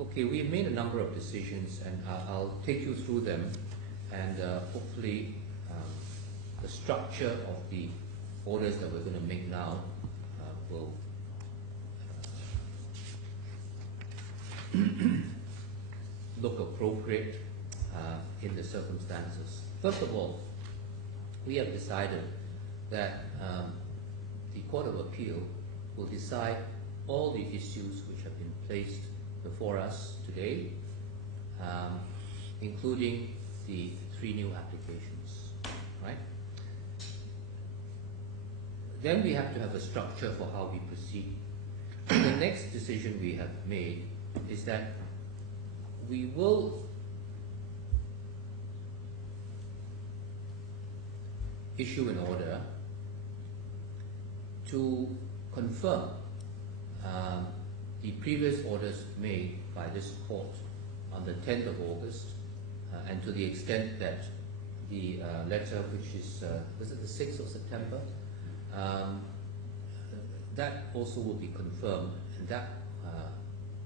Okay, we've made a number of decisions, and I'll take you through them, and hopefully the structure of the orders that we're going to make now will look appropriate in the circumstances. First of all, we have decided that the Court of Appeal will decide all the issues which have been placed before us today, including the 3 new applications, right? Then we have to have a structure for how we proceed. The next decision we have made is that we will issue an order to confirm the previous orders made by this court on the 10th of August, and to the extent that the letter, which is, was it the 6th of September? That also will be confirmed, and that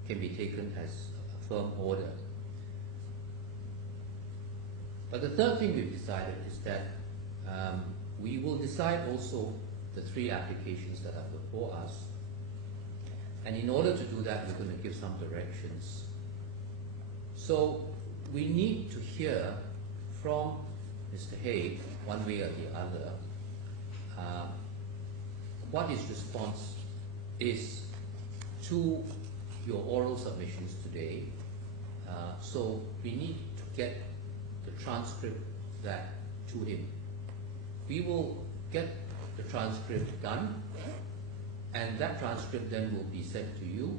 can be taken as a firm order. But the third thing we've decided is that we will decide also the 3 applications that are before us. And in order to do that, we're going to give some directions. So we need to hear from Mr. Haigh, one way or the other, what his response is to your oral submissions today. So we need to get the transcript of that to him. We will get the transcript done, and that transcript then will be sent to you,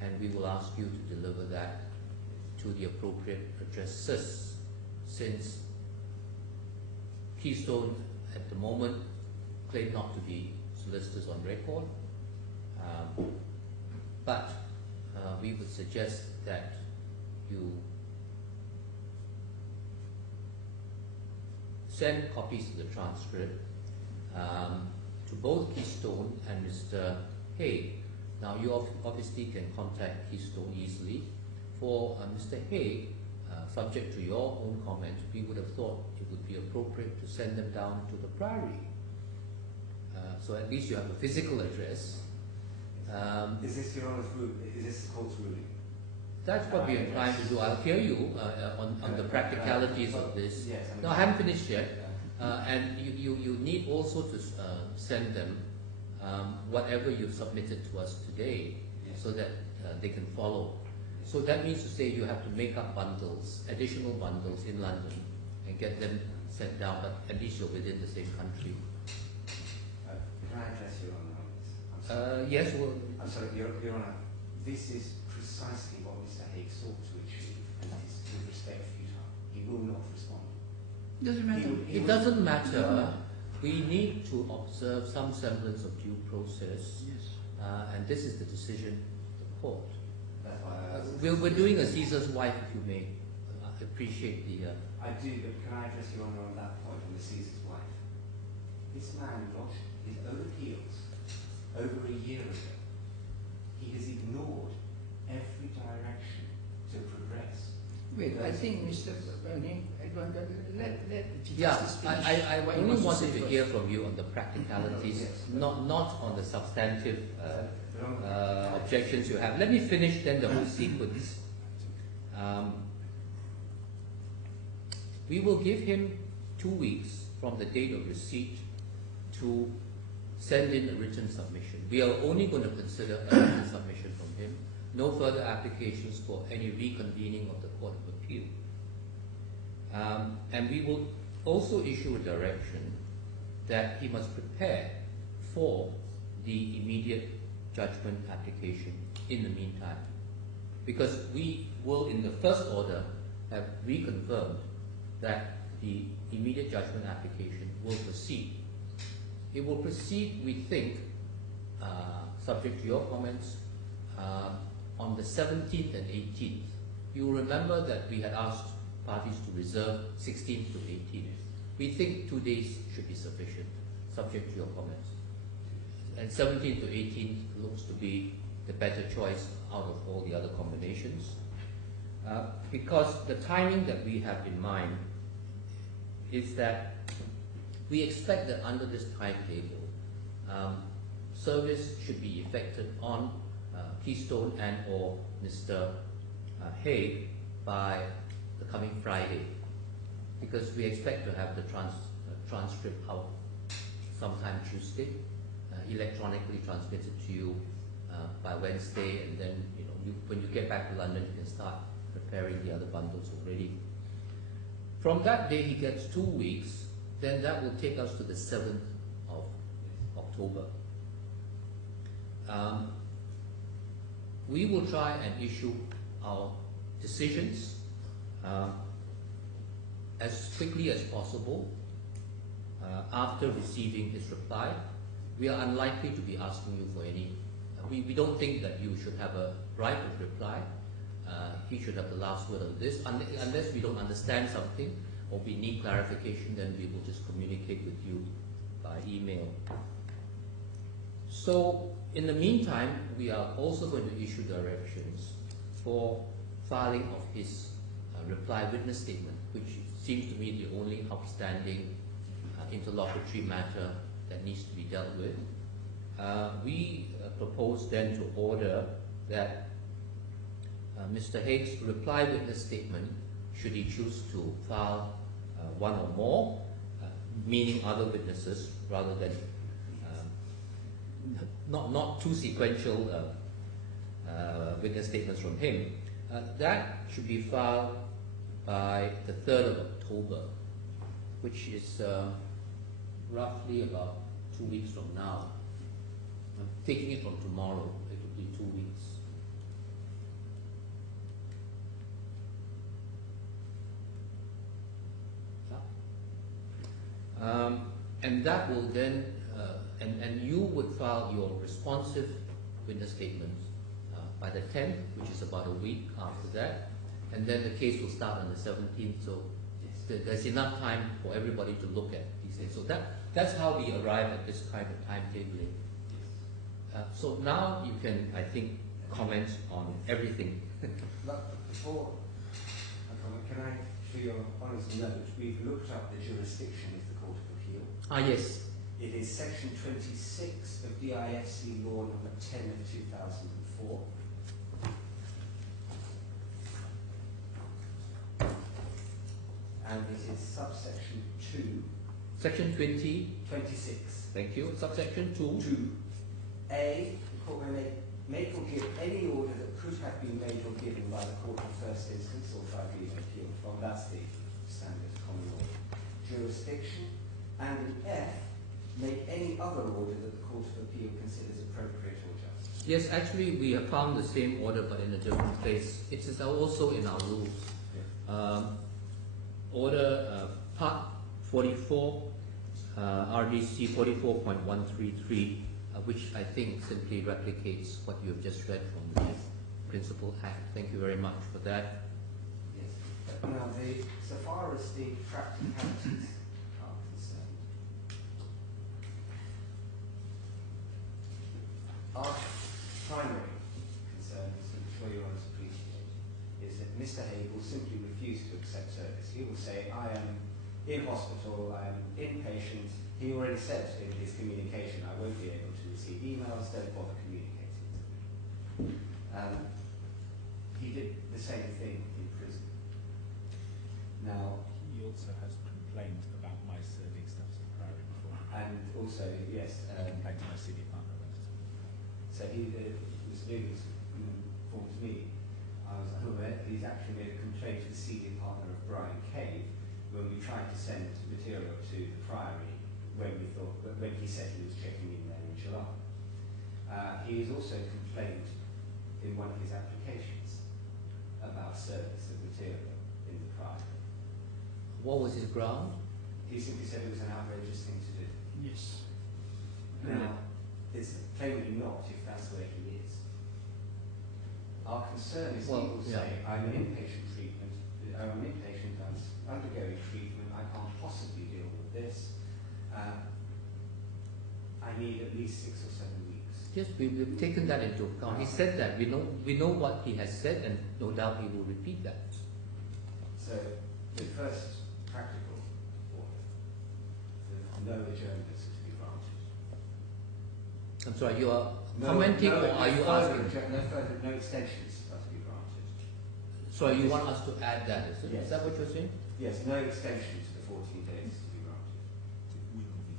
and we will ask you to deliver that to the appropriate addresses, since Keystone at the moment claim not to be solicitors on record, but we would suggest that you send copies of the transcript to both Keystone and Mr. Haigh. Now you obviously can contact Keystone easily. For Mr. Haigh, subject to your own comments, we would have thought it would be appropriate to send them down to the Priory. So at least you have a physical address. Is this your Honour's ruling? Is this the court's ruling? That's what we are trying to do. I'll hear you on the practicalities of this. Yes, no, I haven't finished yet. And you need also to send them whatever you've submitted to us today, yes, so that they can follow. Yes. So that means to say you have to make up bundles, additional bundles in London, and get them sent down, but at least you're within the same country. Can I address you on this? Yes. Well, I'm sorry, Your Honour. This is precisely what Mr. Haigh sought to achieve, and that is with respect futile. He will not respond. Doesn't matter. It doesn't matter. We need to observe some semblance of due process, yes, and this is the decision of the court. That's why We're doing a Caesar's wife, if you may. I appreciate the... I do, but can I address Your Honour on that point, on the Caesar's wife? This man lodged his own appeals over a year ago. He has ignored every direction to progress. Wait, I think Mr. Bernie, let the Chief Yeah, Justice finish I what he only wants wanted to say hear first. from you on the practicalities, Yes. not on the substantive objections you have. Let me finish then the whole sequence. We will give him 2 weeks from the date of receipt to send in a written submission. We are only going to consider a written submission from him. No further applications for any reconvening of the Court of Appeal. And we will also issue a direction that he must prepare for the immediate judgment application in the meantime. Because we will, in the first order, have reconfirmed that the immediate judgment application will proceed. It will proceed, we think, subject to your comments, on the 17th and 18th. You will remember that we had asked parties to reserve 16th to 18th. We think 2 days should be sufficient, subject to your comments. And 17th to 18th looks to be the better choice out of all the other combinations. Because the timing that we have in mind is that we expect that under this timetable, service should be effected on Keystone and or Mr. Haigh by the coming Friday, because we expect to have the transcript out sometime Tuesday, electronically transmitted to you by Wednesday, and then when you get back to London, you can start preparing the other bundles already. From that day, he gets 2 weeks. Then that will take us to the 7th of October. We will try and issue our decisions as quickly as possible after receiving his reply. We are unlikely to be asking you for any. We don't think that you should have a right of reply. He should have the last word on this. Unless we don't understand something or we need clarification, then we will just communicate with you by email. So in the meantime, we are also going to issue directions for filing of his reply witness statement, which seems to me the only outstanding interlocutory matter that needs to be dealt with. We propose then to order that Mr. Haigh's reply witness statement, should he choose to file one or more, meaning other witnesses, rather than not two sequential witness statements from him, that should be filed by the 3rd of October, which is roughly about 2 weeks from now. I'm taking it from tomorrow, it will be 2 weeks. And that will then, and you would file your responsive witness statements by the 10th, which is about a week after that, and then the case will start on the 17th, so there's enough time for everybody to look at these things. So that's how we arrive at this kind of timetabling. So now you can, I think, comment on everything. Before I comment, can I, for your honour's note, we've looked up the jurisdiction of the Court of Appeal. Ah, yes. It is section 26 of DIFC law number 10 of 2004. And it is subsection 2. Section 20. 26. Thank you. Subsection 2. 2. A, the court may make or give any order that could have been made or given by the court of first instance or tribunal appealed from. That's the standard common law jurisdiction. And in F, make any other order that the Court of Appeal considers appropriate or just. Yes, actually we have found the same order but in a different place. It is also in our rules. Yeah. Order Part 44, RDC 44.133, which I think simply replicates what you have just read from the Principal Act. Thank you very much for that. Yes. Now, so far as the practicalities are concerned, our primary concern, as I'm sure you all appreciate, is that Mr. Haigh will simply refuse to accept service. He will say, I am in hospital, I am inpatient. He already said in his communication, I won't be able to receive emails, don't bother communicating to me. He did the same thing in prison. Now, he also has complained about my serving stuff as a priority before. and also, yes, Complained to my CD partner. so he was informed to me. I was aware that he's actually made a complaint to the senior partner of Brian Cave when we tried to send material to the Priory when he said he was checking in there in July. He has also complained in one of his applications about service of material in the Priory. What was his ground? He simply said it was an outrageous thing to do. Yes. Now, it's plainly not if that's where he is. Our concern is he will say, I'm an inpatient treatment, I'm an inpatient, I'm undergoing treatment, I can't possibly deal with this. I need at least 6 or 7 weeks. Yes, we've taken that into account. He said that. We know what he has said, and no doubt he will repeat that. So, the first practical order, no adjournments are to be granted. I'm sorry, you are commenting or are you asking? No extensions are to be granted. So you want us to add that, is it? Yes. Is that what you're saying? Yes, no extension to the 14 days to be granted. Will not be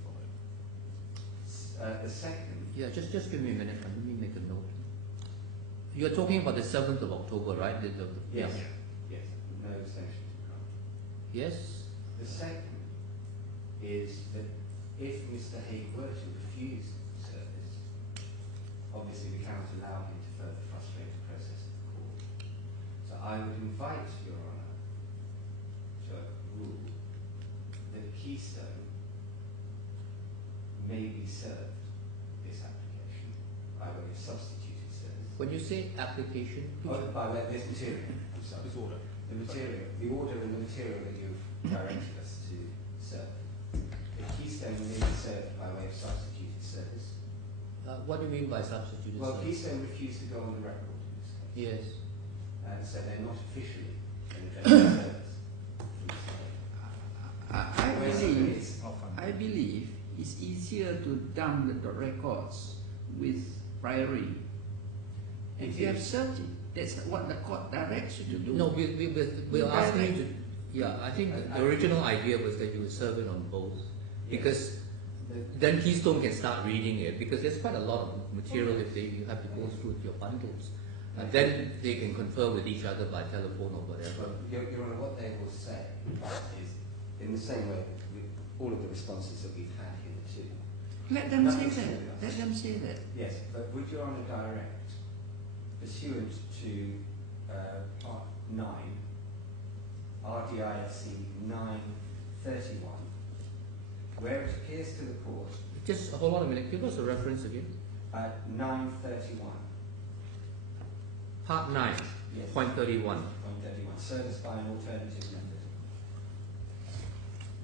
followed. The second, Yeah, just give me a minute. Let me make a note. You're talking about the 7th of October, right? yes, yes, no extension to be granted. Yes? The second is that if Mr. Haigh were to refuse service, obviously we cannot allow him to further frustrate the process of the court. So I would invite Your Honour to rule that Keystone may be served this application by way of substituted service. When you say application, By way of this material, I'm sorry. This order. The order and the material that you've directed us to serve. The Keystone may be served by way of substituted service. what do you mean by substituted Well, service? Keystone refused to go on the record in this case. Yes. So they're not officially an addressed service. I believe it's easier to dump the records with priory. If you have served it, that's what the court directs you to do. No, we're asking you to. Yeah, I think the original idea was that you would serve it on both, because then Keystone can start reading it, because there's quite a lot of material if you have to go through your bundles. And then they can confer with each other by telephone or whatever. But Your Honour, what they will say is, in the same way with all of the responses that we've had hitherto. Let them say that. Let them say that. Yes, but would Your Honour direct, pursuant to Part 9, RDISC 931, where it appears to the court, Just hold on a minute. Give us a reference again. 931, Part 9, yes, point 31. point 31, service by an alternative method.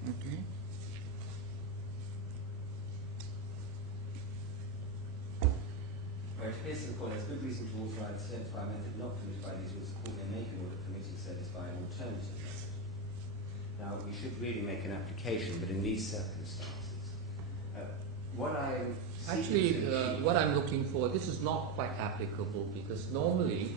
Okay. Where it appears to the court there's good reason to authorise service by a method not permitted by these rules, the court may make an order permitting service by an alternative method. Now, we should really make an application, but in these circumstances, what I am Actually, what I'm looking for, this is not quite applicable, because normally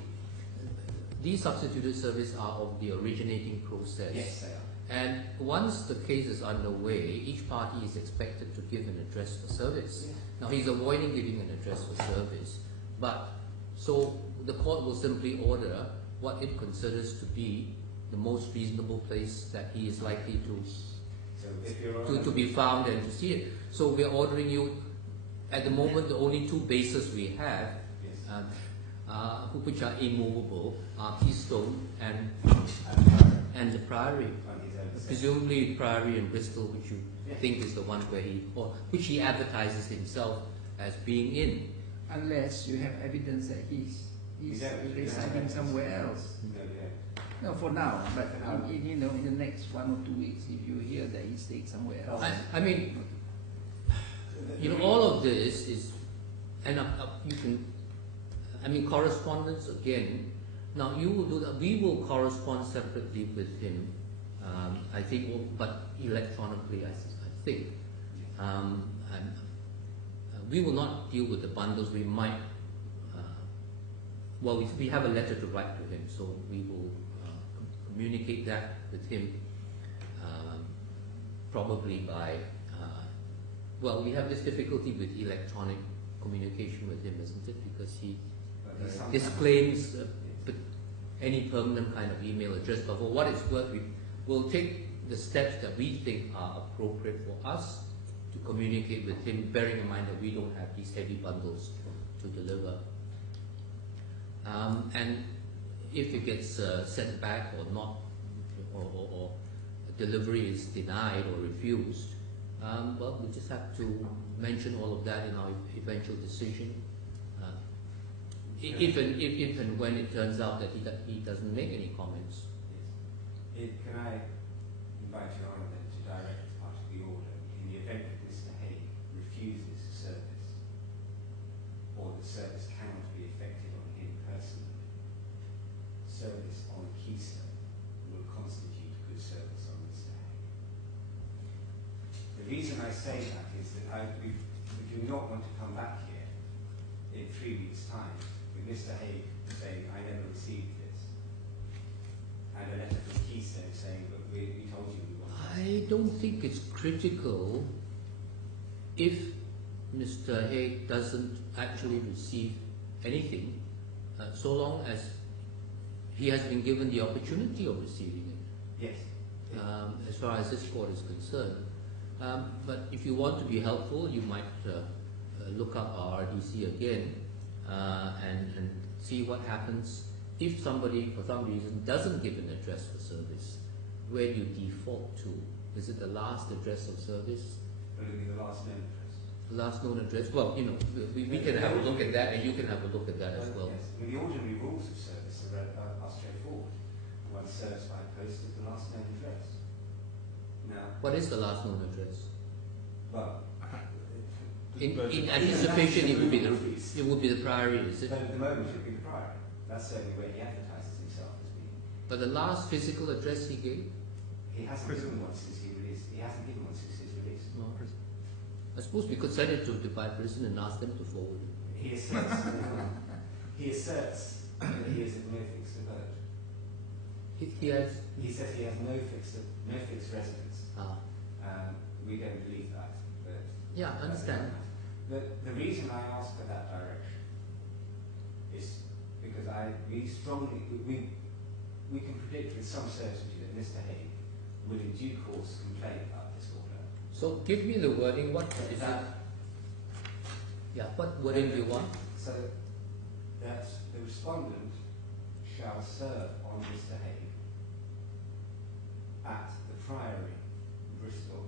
these substituted service are of the originating process. yes, they are. And once the case is underway, each party is expected to give an address for service. Yeah. Now he's avoiding giving an address for service, but so the court will simply order what it considers to be the most reasonable place that he is likely So if you're to be found and to see it. So we're ordering you, at the moment the only two bases we have, yes. which are immovable, are Keystone and the Priory. On his own set. Presumably Priory in Bristol, which you Yeah. think is the one where which he advertises himself as being in. Unless you have evidence that he's don't. residing somewhere else. No, you don't. No, for now. But For now. in the next 1 or 2 weeks, if you hear that he stayed somewhere else. I mean, all of this is, and you can, correspondence again. Now you will do that. We will correspond separately with him. I think, but electronically, I think. And we will not deal with the bundles. We might. We have a letter to write to him, so we will communicate that with him. Probably by. We have this difficulty with electronic communication with him, isn't it? Because he disclaims any permanent kind of email address. But for what it's worth, we will take the steps that we think are appropriate for us to communicate with him, bearing in mind that we don't have these heavy bundles to deliver. And if it gets sent back or not, or delivery is denied or refused, we just have to mention all of that in our eventual decision. If and when it turns out that he doesn't make any comments. Yes. Can I invite Your Honour then to direct as part of the order, in the event that Mr. Haigh refuses service, or that service cannot be effected on him personally, service on Keystone will constitute good service on Mr. Haigh. The reason I say that is that we do not want to come back here in 3 weeks' time with Mr. Haigh saying, I never received this, and a letter from Keystone saying, look, we told you we wanted. I don't think it's critical if Mr. Haigh doesn't actually receive anything, so long as he has been given the opportunity of receiving it. Yes. As far as this court is concerned. But if you want to be helpful, you might look up our RDC again and see what happens if somebody, for some reason, doesn't give an address for service. Where do you default to? Is it the last address of service? Will it be the last known address? Last known address? Well, you know, we can have a look at that, and you can have a look at that as well. Yes. I mean, the ordinary rules of service are straightforward. One serves by post is the last known address. Now, What is the last known address? well, In anticipation, it would be the Priory, is it? but at the moment it would be the Priory. That's certainly where he advertises himself as being. But the last physical address he gave? He hasn't given one since he released. He hasn't given one since his release. I suppose we could send it to Dubai Prison and ask them to forward it. He asserts that he is at no fixed abode. He has. He says he has no fixed residence. We don't believe that. But Yeah, I understand. the reason I ask for that direction is because we can predict with some certainty that Mr. Haigh will in due course complain about this order. So give me the wording. What is it? Yeah, what wording do you want? So that the respondent shall serve on Mr. Haigh at the Priory, Bristol,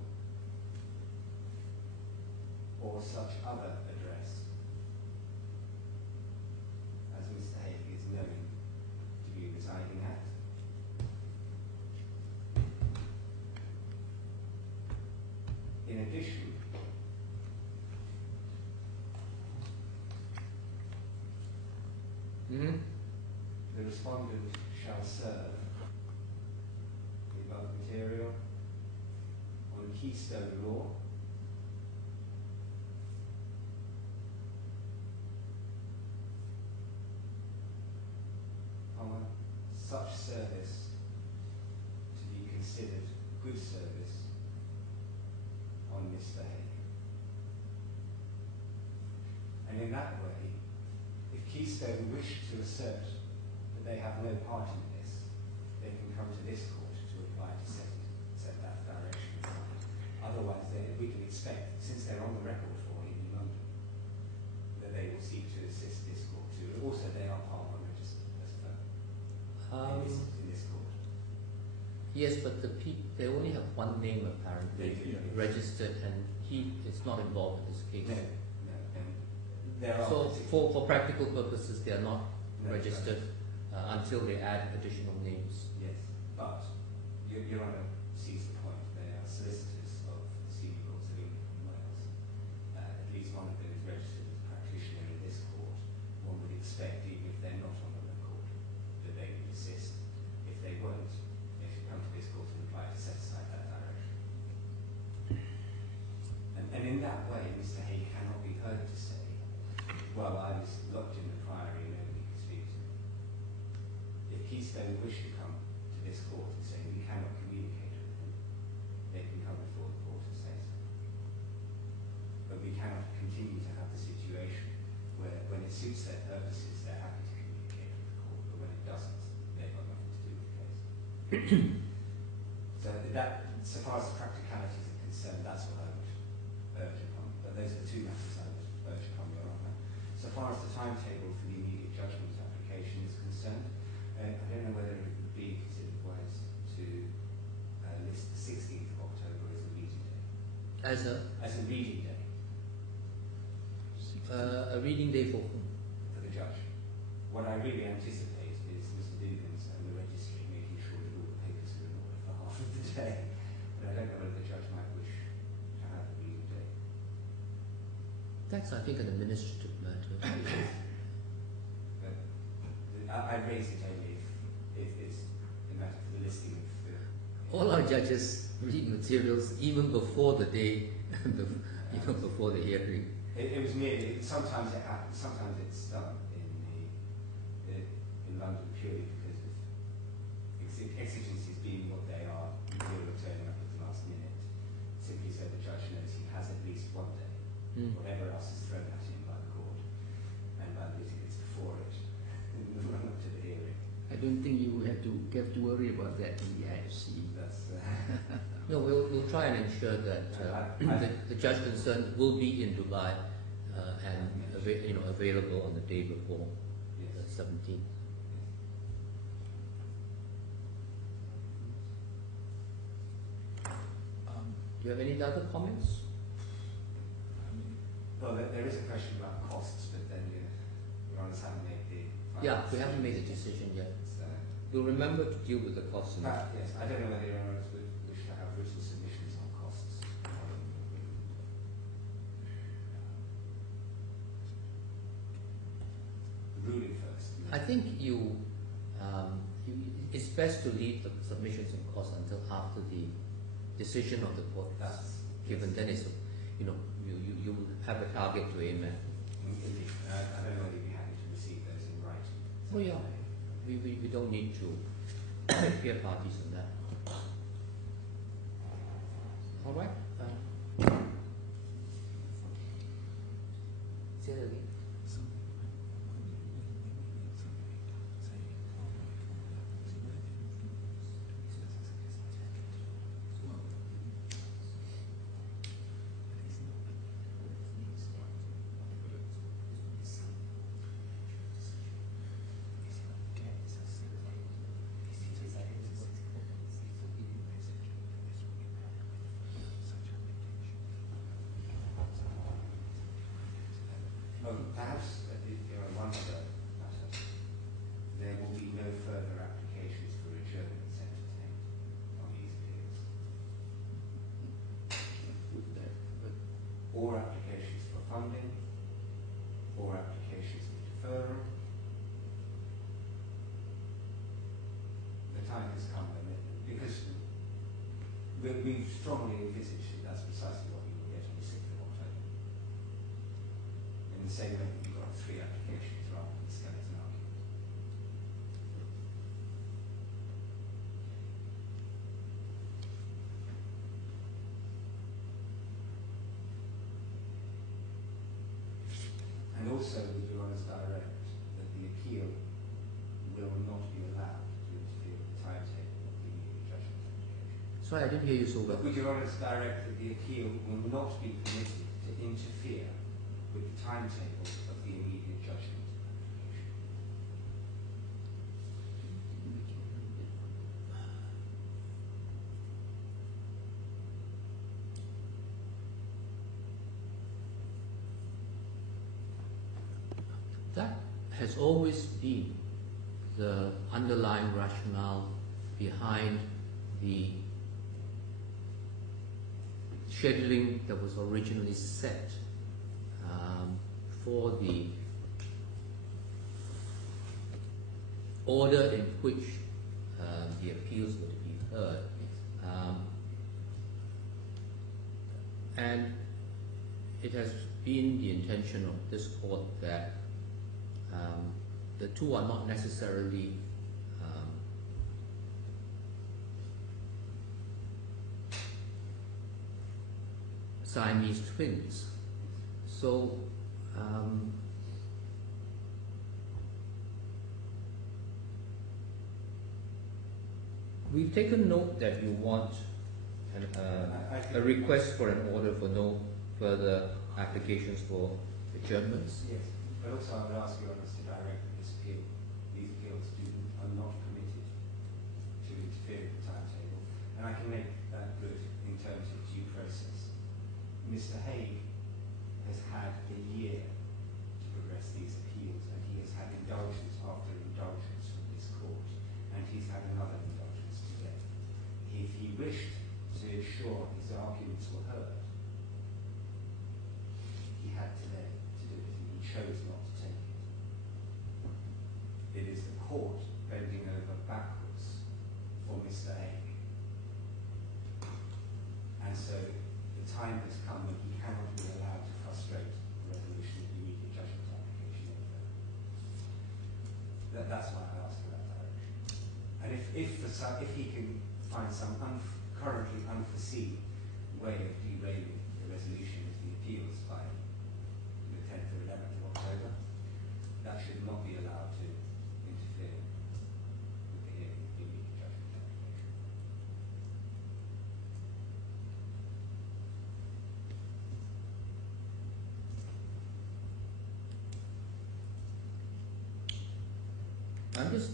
or such other address as Mr. Haigh is known to be residing at. In addition, the respondent shall serve the above material on Keystone law, such service to be considered good service on Mr. Haigh. And in that way, if Keystone wish to assert that they have no part in this, they can come to this court to apply to set that direction aside. Otherwise, we can expect, since they're on the record for him in London, that they will seek to assist this court too. Also, they are part of registered as a firm in this court. Yes, but they only have one name apparently registered, and he is not involved in this case. No. So for practical purposes, they are not registered until they add additional names. Yes, but Your Honour sees the point. They are solicitors of the senior courts of England and Wales. At least one of them is registered as a practitioner in this court. One would expect, even if they're not on the record, that they would assist. If they weren't, they should come to this court and apply to set aside that direction. And in that way, Mr. Haigh cannot be heard to say, well, I was locked in the Priory and nobody could speak to me. If Keystone wish to come to this court and say we cannot communicate with them, they can come before the court and say so. But we cannot continue to have the situation where when it suits their purposes, they're happy to communicate with the court, but when it doesn't, they've got nothing to do with the case. So far as the practicalities are concerned, that's what I would urge upon. But those are the two matters I would urge upon, Your Honour. So far as the timetable for the immediate judgment application is concerned, I don't know whether it would be considered wise to list the 16th of October as a reading day. As a reading day. A reading day for whom? For the judge. What I really anticipate is Mr. Dugan's and the registry making sure that all the papers are in order for half of the day. But I don't know whether the judge might wish to have a reading day. That's, I think, an administrative matter. raised it only if it's a matter for the listing of the... All our judges read materials even before the day, even before the hearing. It was merely, sometimes it happens, sometimes it's done in London purely because of exigencies being what they are, you feel of turning up at the last minute, simply so the judge knows he has at least one day, whatever else is thrown at him by the court and by the litigants before it, in the run-up to the hearing. I don't think you have to worry about that in the IFC. That's... No, we'll try and ensure that the judge concerned will be in Dubai and available on the day before, the 17th. Do you have any other comments? Well, there is a question about costs, but then Your Honours haven't made the final Yeah, we decision. haven't made a decision yet. So, We'll remember to deal with the costs. yes, I don't know whether Your Honours would wish to have written submissions on costs. The ruling first. I think it's best to leave the submissions and costs until after the decision of the court is given. Then it's, you will have a target to aim at. Indeed. I don't know whether you'd be happy to receive those in writing. Oh yeah, we don't need to hear parties on that. All right. Say that again. Perhaps, one other matter, there will be no further applications for adjournments entertained on these appeals. Or applications for funding, or applications for deferral. The time has come when because we've strongly envisaged that that's precisely what we will get on the 6th of October. In the same way that you've got 3 applications rather than the skeleton argument. And also, would Your Honours direct that the appeal will not be allowed to interfere with the timetable of the immediate judgment application. Sorry, I didn't hear you so well. Would Your Honours direct that the appeal will not be permitted to interfere with the timetable of the immediate judgment application? That has always been the underlying rationale behind the scheduling that was originally set for the order in which the appeals were to be heard. And it has been the intention of this court that the two are not necessarily Siamese twins. So we've taken note that you want a request for an order for no further applications for adjournments. Yes, but also I would ask Your Honours to direct that these appeals are not permitted to interfere with the timetable, and I can make that good in terms of due process. Mr. Haigh has had a year to progress these appeals, and he has had indulgence after indulgence from this court, and he's had another indulgence today. If he wished to ensure his arguments were heard, he had today to do it, and he chose not to take it. time has come when he cannot be allowed to frustrate the resolution of the immediate judgment application any further. That's why I asked for that direction. And if he can find some currently unforeseen way of derailing the resolution of the appeals by the 10th or 11th of October, that should not be allowed to interfere with the hearing of the immediate judgment application. I'm just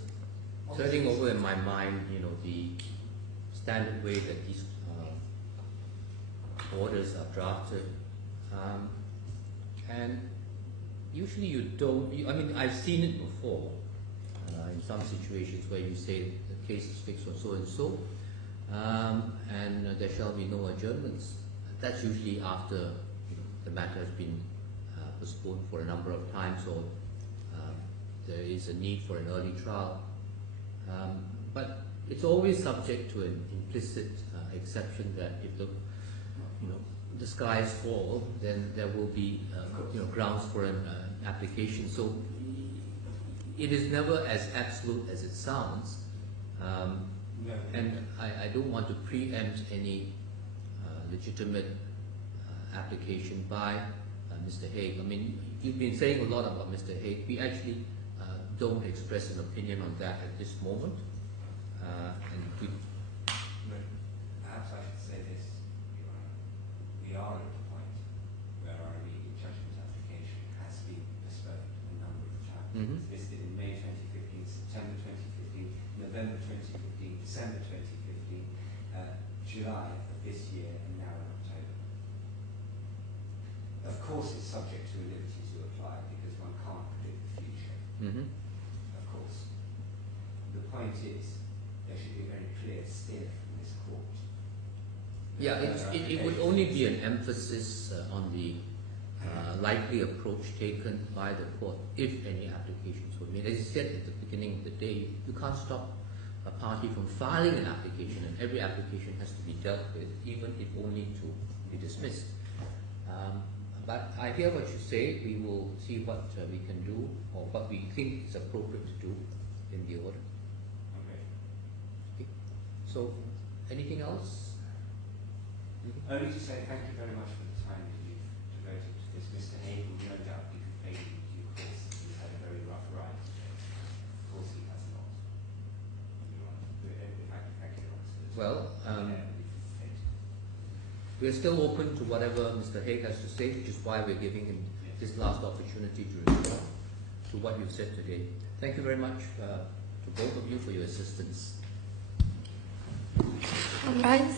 turning over in my mind, the standard way that these orders are drafted, and usually you don't. I mean, I've seen it before in some situations where you say the case is fixed for so and so, and there shall be no adjournments. That's usually after the matter has been postponed for a number of times, or there is a need for an early trial. But it's always subject to an implicit exception that if the skies fall, then there will be grounds for an application. So it is never as absolute as it sounds, and I don't want to preempt any legitimate application by Mr. Haigh. I mean, you've been saying a lot about Mr. Haigh. We actually don't express an opinion on that at this moment. Perhaps I should say this, Your Honour. We are at the point where our immediate judgment application has been postponed a number of times. Mm-hmm. It's listed in May 2015, September 2015, November 2015, December 2015, July of this year, and now in October. Of course it's subject to a liberty to apply because one can't predict the future. Mm-hmm. Of course. The point is, there should be a very clear steer from this court. Yeah, it would only be an emphasis on the likely approach taken by the court if any applications were made. As you said at the beginning of the day, you can't stop a party from filing an application, and every application has to be dealt with, even if only to be dismissed. But I hear what you say. We will see what we can do, or what we think is appropriate to do in the order. Okay. So, anything else? Only to say thank you very much for the time that you've devoted to this. Mr. Haigh will no doubt be complaining in due course that he's had a very rough ride today. Of course he has not. Thank you very much for the time. Well, we're still open to whatever Mr. Haigh has to say, which is why we're giving him this last opportunity to respond to what you've said today. Thank you very much to both of you for your assistance. All right.